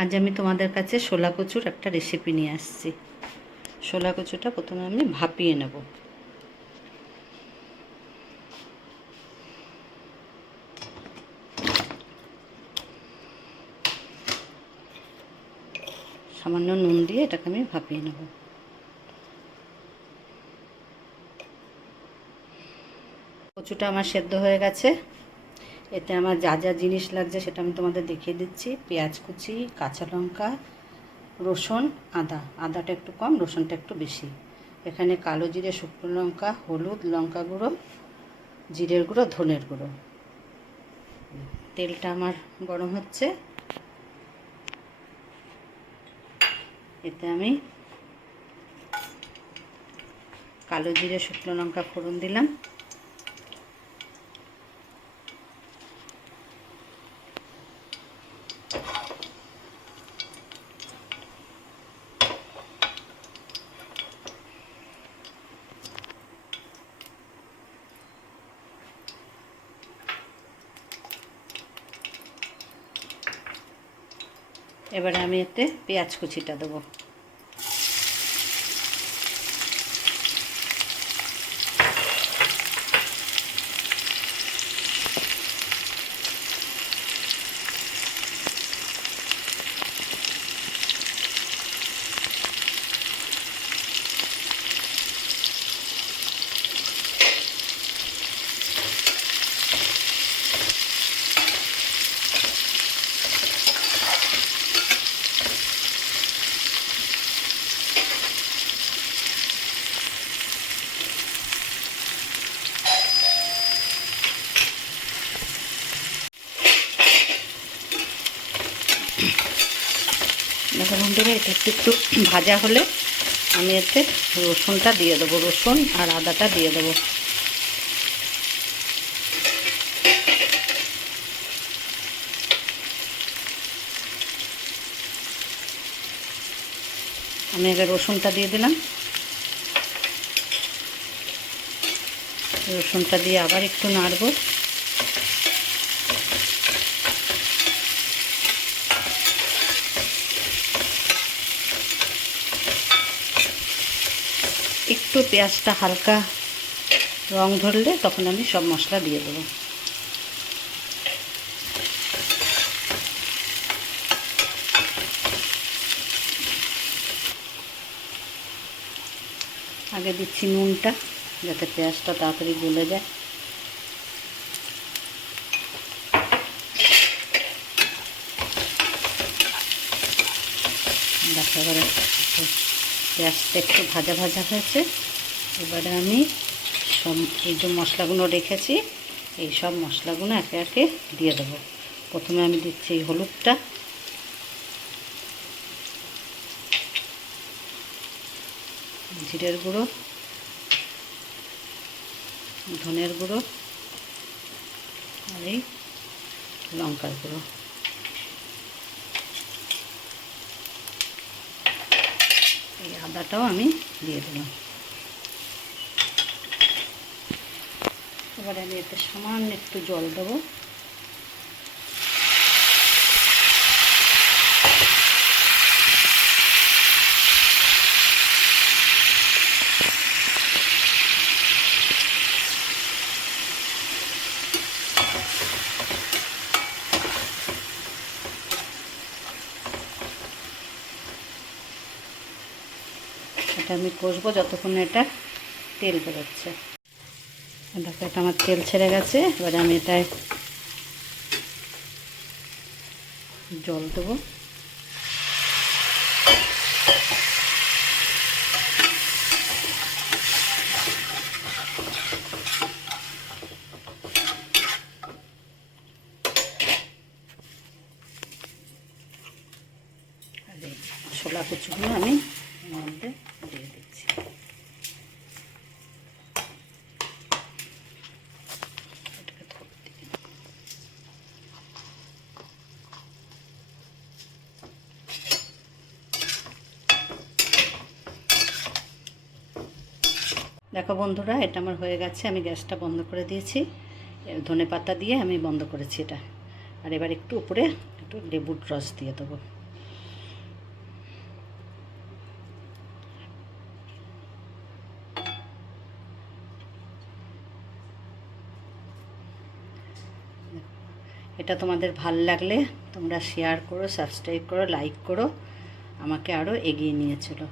আজ আমি তোমাদের কাছে শোলা কচুর একটা রেসিপি নিয়ে আসছি। শোলা কচুটা প্রথমে আমি ভাপিয়ে নেব। সামান্য নুন দিয়ে এটাকে আমি ভাপিয়ে নেব। কচুটা আমার সেদ্ধ হয়ে গেছে। এতে আমার যা যা জিনিস লাগছে সেটা আমি তোমাদের দেখিয়ে দিচ্ছি। পেঁয়াজ কুচি, কাঁচা লঙ্কা, রসুন, আদাটা একটু কম, রসুনটা একটু বেশি। এখানে কালো জিরে, শুকনো লঙ্কা, হলুদ, লঙ্কা গুঁড়ো, জিরের গুঁড়ো, ধনের গুঁড়ো। তেলটা আমার গরম হচ্ছে। এতে আমি কালো জিরে, শুকনো লঙ্কা ফোড়ন দিলাম। এবারে আমি এতে পেঁয়াজ কুচিটা দেবো। দেখো বন্ধুরা, এটা একটু ভাজা হলে আমি এতে রসুনটা দিয়ে দেবো, রসুন আর আদাটা দিয়ে দেবো। আমি আগে রসুনটা দিয়ে দিলাম। রসুনটা দিয়ে আবার একটু নাড়বো। একটু পেঁয়াজটা হালকা রং ধরলে তখন আমি সব মশলা দিয়ে দেবো। আগে দিচ্ছি নুনটা, যাতে পেঁয়াজটা তাড়াতাড়ি গলে যায়। দেখো এবারে পেঁয়াজটা একটু ভাজা ভাজা হয়েছে। এবারে আমি সব এই যে মশলাগুলো রেখেছি, এই সব মশলাগুলো একে একে দিয়ে দেবো। প্রথমে আমি দিচ্ছি এই হলুদটা, জিরের গুঁড়ো, ধনের গুঁড়ো আর এই লঙ্কার গুঁড়ো। এই আদাটাও আমি দিয়ে দিলাম। এবারে আমি এতে সামান্য একটু জল দেবো। এটা আমি কষবো যতক্ষণ এটা তেল বেরোচ্ছে। দেখো এটা আমার তেল ছেড়ে গেছে। এবারে আমি এটায় জল দেবো। আর এই ছোলা কচুগুলো আমি এর মধ্যে দিয়ে দিচ্ছি। দেখো বন্ধুরা, এটা আমার হয়ে গেছে। আমি গ্যাসটা বন্ধ করে দিয়েছি। ধনেপাতা দিয়ে আমি বন্ধ করেছি এটা। আর এবার একটু উপরে একটু লেবুর রস দিয়ে দেবো। এটা তোমাদের ভাল লাগলে তোমরা শেয়ার করো, সাবস্ক্রাইব করো, লাইক করো, আমাকে আরও এগিয়ে নিয়ে চলো।